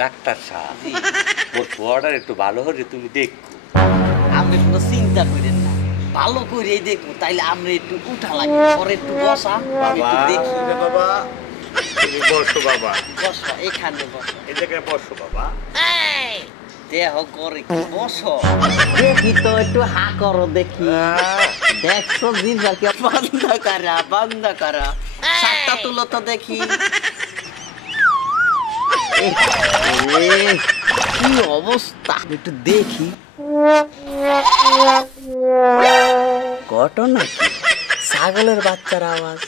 Doctor সাহেব মোর পোয়াটার একটু ভালো হলে তুমি দেখো। আপনি কোনো চিন্তা করেন না, ভালো করে দেখবো। তাইলে আমরা একটু উঠা লাগে, পরে একটু বসা, একটু দেখি। বাবা তুমি বসো বাবা, বসো এখানে, বসো এই জায়গায় বসো বাবা। দেহ করে কি বসো, দেখি তো একটু হা করো দেখি। দেখছো জিনটা কি বন্ধ করা সাতটা তুলো তো দেখি। কি অবস্থা একটু দেখি। ঘটনা কি? ছাগলের বাচ্চার আওয়াজ।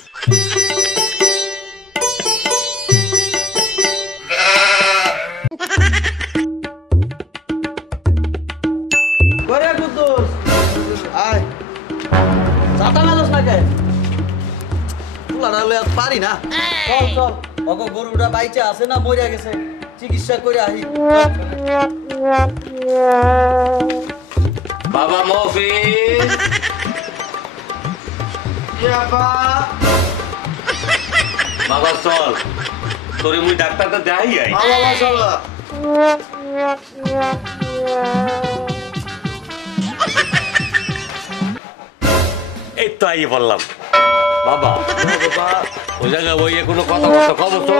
পারি না, চল চল। ওগো গরুটা বাইচে আছে না মরিয়া গেছে, চিকিৎসা করে আহি। বাবা মফিজ বাবা চল, তোরে মুই ডাক্তারটা দেখাই আই। এই তো আইয়ে বললাম বাবা। বাবা ওই জায়গায় ওই কোনো কথা বলতো খবর তো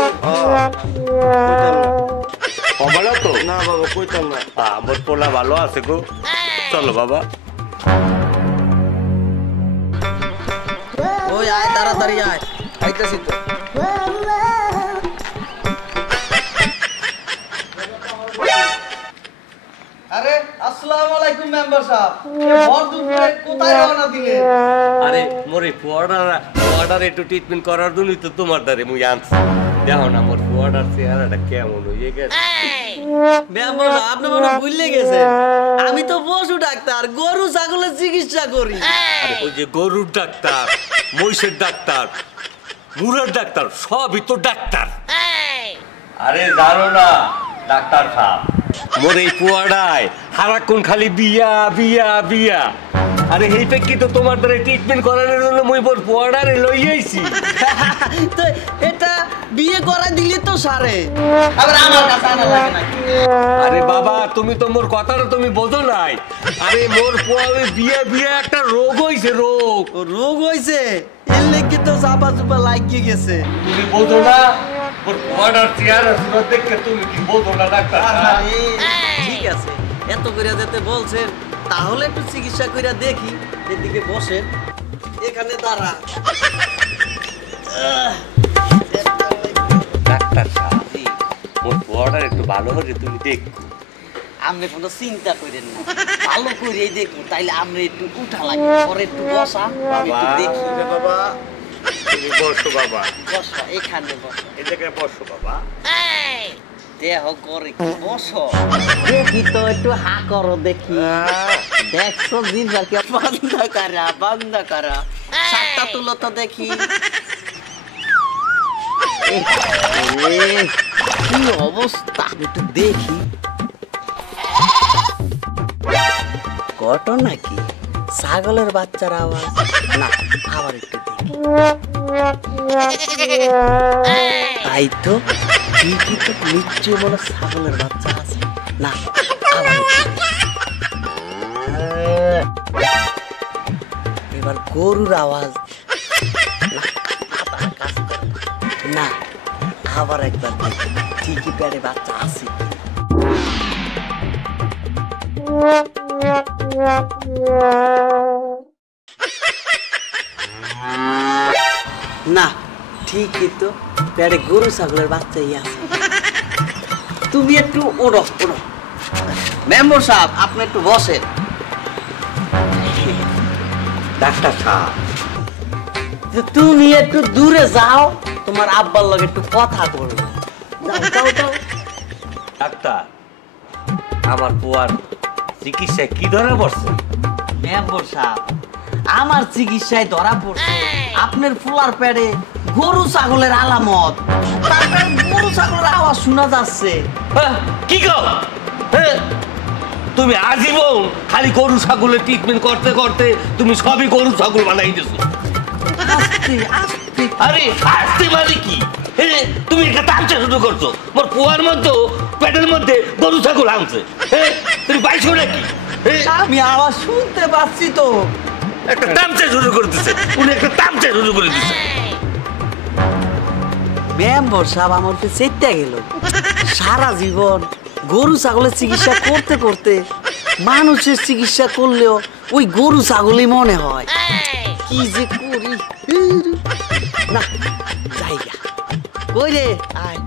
খবর তো না বাবা, কইতাম না। আমার পোলা ভালো আছে গো, চলো বাবা। ওই আয়, তাড়াতাড়ি আয়, আইতাছি তো। আরে আসসালামু আলাইকুম মেম্বার সাহেব, ভর দুপুরে কোথায় রওনা দিলে? আরে মোরে পোয়াটার একটু ট্রিটমেন্ট করার জন্যই তো তোমার দ্বারে মুই আনছি। দেখো না মোর পোয়াটার চেহারাটা কেমন হয়ে গেছে। মেম্বার সাহেব আপনি মনে ভুলে গেছেন, আমি তো পশু ডাক্তার, গরু ছাগলের চিকিৎসা করি। আরে ওই যে গরুর ডাক্তার, মহিষের ডাক্তার, মুরার ডাক্তার, সবই তো ডাক্তার। আরে জানো না ডাক্তার সাহেব, মোর এই পোয়াটায় সারাক্ষণ খালি বিয়া বিয়া বিয়া। আরে এই প্রেক্ষিত তোমার দ্বারা ট্রিটমেন্ট করানোর জন্য মুই মোর পোয়াটারে লই আইছি। তো এটা বিয়ে করা দিলে তো সারে, আবার আমার কাছে আনা লাগে নাকি? আরে বাবা তুমি তো মোর কথাটা তুমি বোঝো নাই। আরে মোর পোয়া বিয়া বিয়া একটা রোগ হইছে, রোগ। রোগ হইছে, এর লেগে তো চাপা চুপা লাগিয়ে গেছে। তুমি বোঝো না মোর পোয়াটার চেহারা সুরত দেখে তুমি কি বোঝো না ডাক্তার? ঠিক আছে, এত করে যেতে বলছেন, তাহলে একটু চিকিৎসা করে দেখি। এদিকে বসেন, এখানে দাঁড়া। ডাক্তার সাহেব মোর পোয়াটার একটু ভালো হলে তুমি দেখো। আপনি কোনো চিন্তা করেন না, ভালো করেই দেখবো। তাইলে আমরা একটু উঠা লাগে, পরে একটু বসা, একটু দেখি। বাবা তুমি বসো বাবা, বসো এখানে, বসো এই জায়গায় বসো বাবা। দেহ করে কি বসো, দেখি তো একটু হা করো দেখি। দেখছো জিনটা কি বন্ধ করা সাতটা তুলো তো দেখি। কি অবস্থা একটু দেখি। ঘটনা কি? ছাগলের বাচ্চার আওয়াজ। না, আবার একটু দেখি। তাই তো, ঠিকই তো, নিশ্চয় বলো ছাগলের বাচ্চা আছে। না, আবার এবার গরুর আওয়াজ। না, আবার একবার দেখি, ঠিকই পেটে বাচ্চা আছে। না, ঠিকই তো, পেটে গরু ছাগলের বাচ্চাই আছে। তুমি একটু ওড়ো ওড়ো। মেম্বার সাহেব আপনি একটু বসেন। ডাক্তার সাহেব তুমি একটু দূরে যাও, তোমার আব্বার লগে একটু কথা বলবো। যাও যাও যাও। ডাক্তার আমার পোয়ার চিকিৎসায় কি ধরা পড়ছে? মেম্বার সাহেব আমার চিকিৎসায় ধরা পড়ছে আপনার ফুলার পেটে গরু ছাগলের আলামত। তারপরে গরু ছাগলের আওয়াজ শোনা যাচ্ছে। কি গো? তুমি আজীবন খালি গরু ছাগলের ট্রিটমেন্ট করতে করতে তুমি সবই গরু ছাগল বানাই দিছো। আস্তে আস্তে। আরে আস্তে মানে কি? হ্যাঁ তুমি একটা তামসা শুরু করছো মোর পুয়ার মধ্যে পেটের মধ্যে গরু ছাগল আনছে হ্যাঁ তুমি পাইছো নাকি আমি আওয়াজ শুনতে পাচ্ছি তো। একটা তামসা শুরু করে দিছে উনি একটা তামসা শুরু করে দিছে মেম্বার সাহেব আমার চেতে গেল সারা জীবন গরু ছাগলের চিকিৎসা করতে করতে মানুষের চিকিৎসা করলেও ওই গরু ছাগলই মনে হয়। কি যে করি না জায়গা কই রে আয়